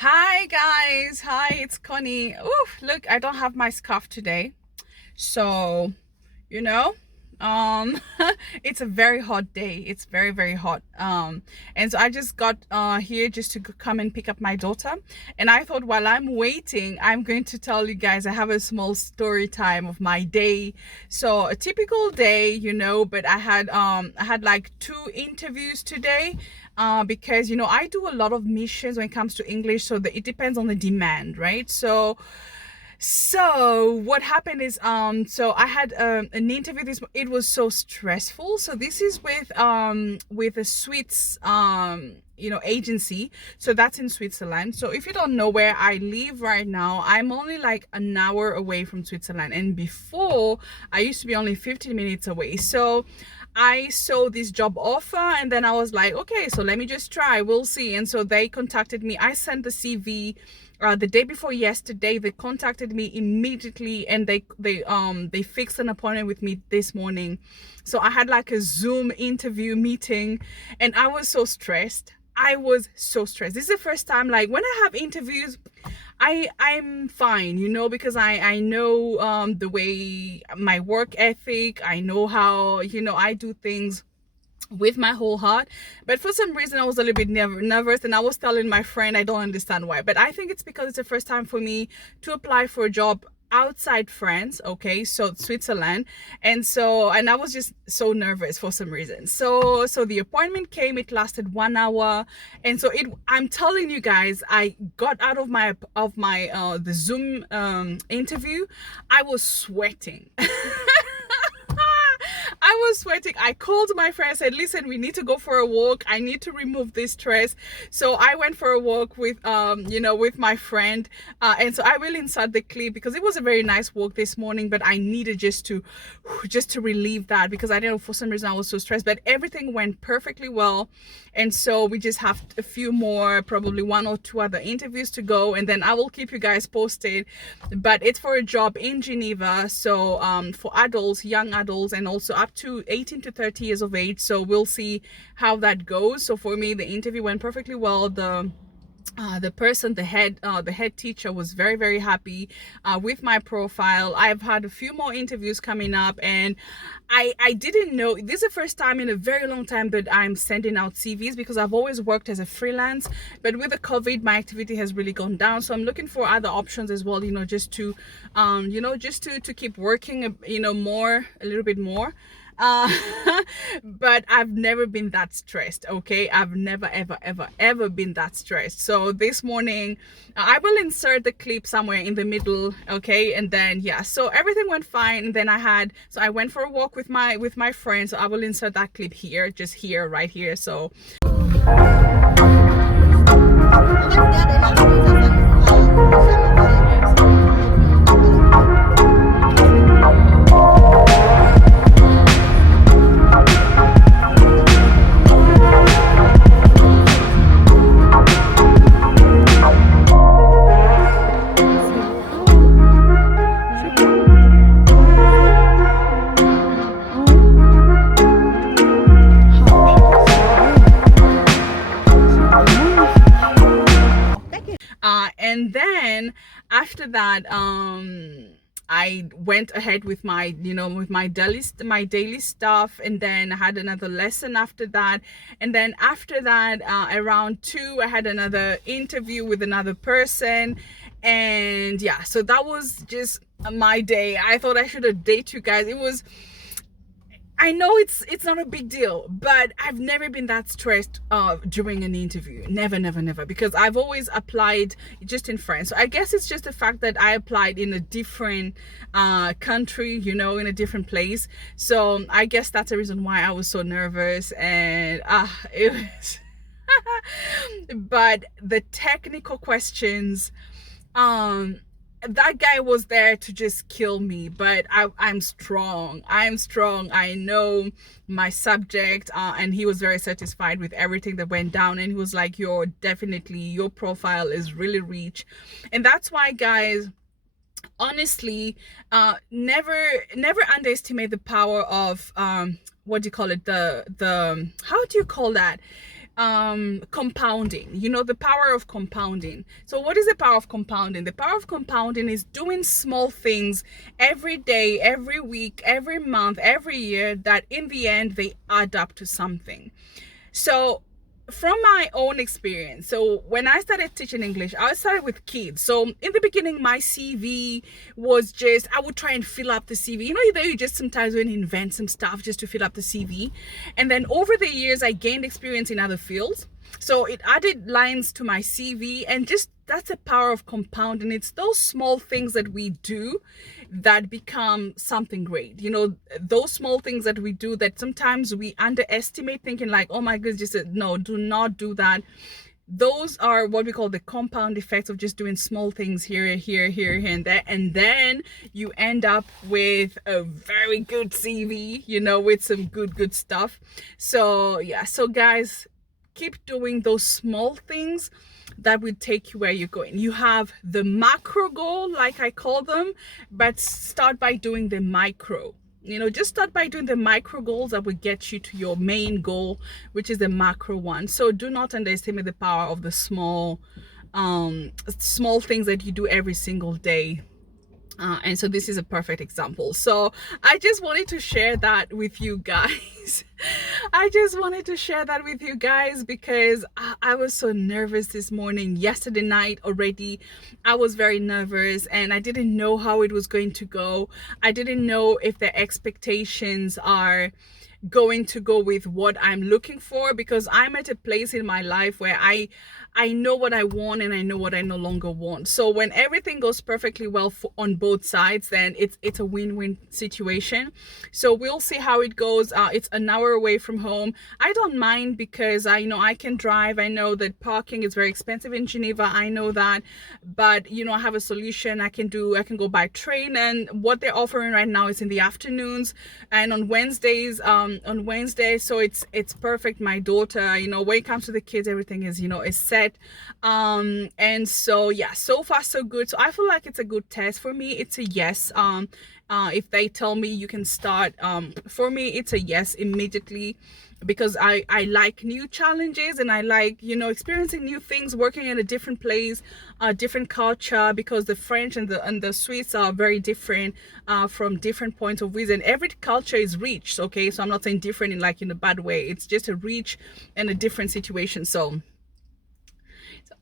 Hi guys, hi, it's Connie. Oof, look, I don't have my scarf today. So, you know, um it's a very hot day. It's very, very hot. And so I just got here just to come and pick up my daughter. And I thought while I'm waiting, I'm going to tell you guys I have a small story time of my day. So, a typical day, but I had like two interviews today. Because I do a lot of missions when it comes to English, so it depends on the demand, right? So what happened is so I had an interview it was so stressful. So this is with a Swiss agency. So that's in Switzerland. So if you don't know where I live right now, I'm only like an hour away from Switzerland, and before I used to be only 15 minutes away. So I saw this job offer, and then I was like, okay, so let me just try, we'll see. And so they contacted me. I sent the CV the day before yesterday. They contacted me immediately, and they fixed an appointment with me this morning. So I had like a Zoom interview meeting, and I was so stressed. I was so stressed. This is the first time, like, when I have interviews, I'm fine, because I know the way, my work ethic. I know how, I do things with my whole heart. But for some reason I was a little bit nervous, and I was telling my friend I don't understand why. But I think it's because it's the first time for me to apply for a job outside France, okay, so Switzerland. And I was just so nervous for some reason. So the appointment came, it lasted 1 hour. And so I'm telling you guys, I got out of my the Zoom interview. I was sweating. I was sweating. I called my friend and said, listen, we need to go for a walk. I need to remove this stress. So I went for a walk with my friend. And so I will insert the clip, because it was a very nice walk this morning, but I needed just to relieve that, because I don't know, for some reason I was so stressed. But everything went perfectly well. And so we just have a few more, probably one or two other interviews to go, and then I will keep you guys posted. But it's for a job in Geneva, so for adults, young adults, and also up to 18 to 30 years of age. So we'll see how that goes. So for me, the interview went perfectly well. The person, the head teacher, was very, very happy with my profile. I've had a few more interviews coming up, and I didn't know, this is the first time in a very long time that I'm sending out CVs, because I've always worked as a freelance. But with the COVID, my activity has really gone down, so I'm looking for other options as well, just to to keep working, a little bit more. uh but I've never been that stressed, okay? I've never, ever, ever, ever been that stressed. So this morning, I will insert the clip somewhere in the middle, okay? And then, yeah, so everything went fine. And then I went for a walk with my friends. So I will insert that clip here, just here, right here. So and then after that, I went ahead with my daily stuff, and then I had another lesson after that. And then after that, around 2, I had another interview with another person. And yeah, so that was just my day. I thought I should update you guys. I know it's not a big deal, but I've never been that stressed during an interview. Never, never, never. Because I've always applied just in France. So I guess it's just the fact that I applied in a different country, in a different place. So I guess that's the reason why I was so nervous. And it was but the technical questions, that guy was there to just kill me. But I'm strong. I know my subject, and he was very satisfied with everything that went down. And he was like, your profile is really rich. And that's why, guys, honestly, never underestimate the power of what do you call it, the how do you call that, compounding. You know, the power of compounding. So what is the power of compounding? The power of compounding is doing small things every day, every week, every month, every year, that in the end they add up to something. So from my own experience, so when I started teaching English, I started with kids. So in the beginning, my CV was just, I would try and fill up the CV. You know, that you just sometimes when you invent some stuff just to fill up the CV. And then over the years, I gained experience in other fields. So it added lines to my CV, and just that's the power of compounding. It's those small things that we do that become something great. You know, those small things that we do that sometimes we underestimate, thinking like, oh my goodness, just no, do not do that. Those are what we call the compound effects of just doing small things here, and there, and then you end up with a very good CV, you know, with some good stuff. So yeah, so guys, keep doing those small things that will take you where you're going. You have the macro goal, like I call them, but start by doing the micro. You know, just start by doing the micro goals that will get you to your main goal, which is the macro one. So do not underestimate the power of the small things that you do every single day. And so this is a perfect example. So I just wanted to share that with you guys. I just wanted to share that with you guys because I was so nervous this morning. Yesterday night already, I was very nervous and I didn't know how it was going to go. I didn't know if the expectations are going to go with what I'm looking for, because I'm at a place in my life where I know what I want and I know what I no longer want. So when everything goes perfectly well on both sides, then it's a win-win situation. So we'll see how it goes. It's an hour away from home. I don't mind because I know I can drive. I know that parking is very expensive in Geneva. I know that, but you know, I have a solution. I can go by train, and what they're offering right now is in the afternoons and on Wednesdays. On Wednesday, so it's perfect. My daughter, you know, when it comes to the kids, everything is, you know, is set. And so yeah, so far so good. So I feel like it's a good test. For me, it's a yes. If they tell me you can start, for me it's a yes immediately, because I like new challenges and I like, you know, experiencing new things, working in a different place, a different culture, because the French and the Swiss are very different from different points of view, and every culture is rich. Okay, so I'm not saying different in like in a bad way, it's just a rich and a different situation. So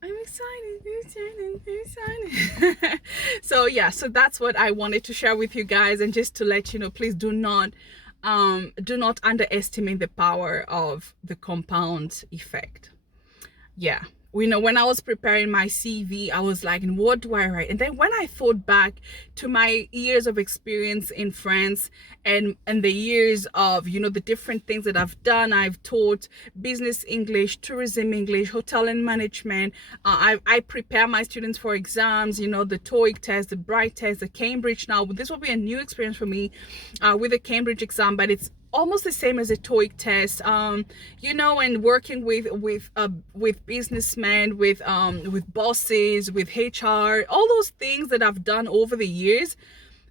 I'm excited. So yeah, so that's what I wanted to share with you guys, and just to let you know, please do not underestimate the power of the compound effect. Yeah, you know, when I was preparing my CV, I was like, what do I write? And then when I thought back to my years of experience in France and the years of, you know, the different things that I've done, I've taught business English, tourism English, hotel and management. I prepare my students for exams, you know, the TOEIC test, the Bright test, the Cambridge. Now, this will be a new experience for me with the Cambridge exam, but it's almost the same as a TOEIC test, you know, and working with businessmen, with bosses, with HR, all those things that I've done over the years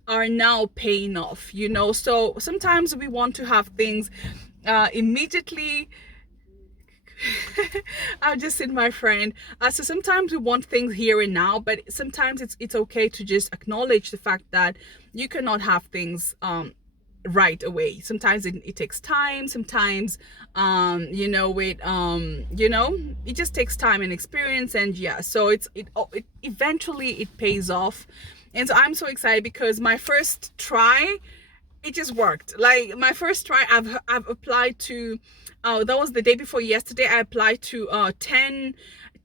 are now paying off, you know. So sometimes we want to have things immediately. I've just seen my friend. So sometimes we want things here and now, but sometimes it's okay to just acknowledge the fact that you cannot have things right away. Sometimes it takes time. Sometimes you know, you know, it just takes time and experience, and yeah, so it eventually it pays off. And so I'm so excited because my first try, it just worked. Like my first try, I've applied to that was the day before yesterday. I applied to 10,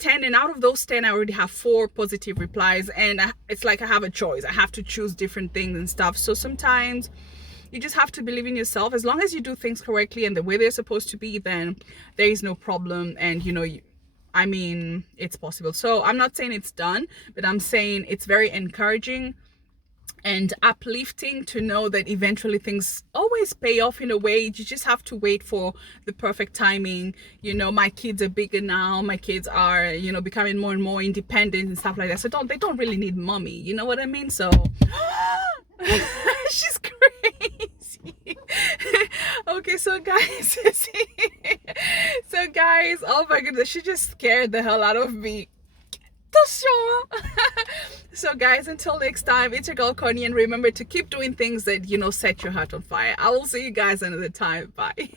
and out of those 10 I already have 4 positive replies, and it's like I have a choice. I have to choose different things and stuff. So sometimes you just have to believe in yourself. As long as you do things correctly and the way they're supposed to be, then there is no problem. And you know, I mean, it's possible. So I'm not saying it's done, but I'm saying it's very encouraging and uplifting to know that eventually things always pay off in a way. You just have to wait for the perfect timing. You know, my kids are bigger now. My kids are, you know, becoming more and more independent and stuff like that. So they don't really need mommy. You know what I mean? So she's crazy. Okay, so guys, so guys, oh my goodness, she just scared the hell out of me. So guys, until next time, it's your girl Connie, and remember to keep doing things that, you know, set your heart on fire. I will see you guys another time. Bye.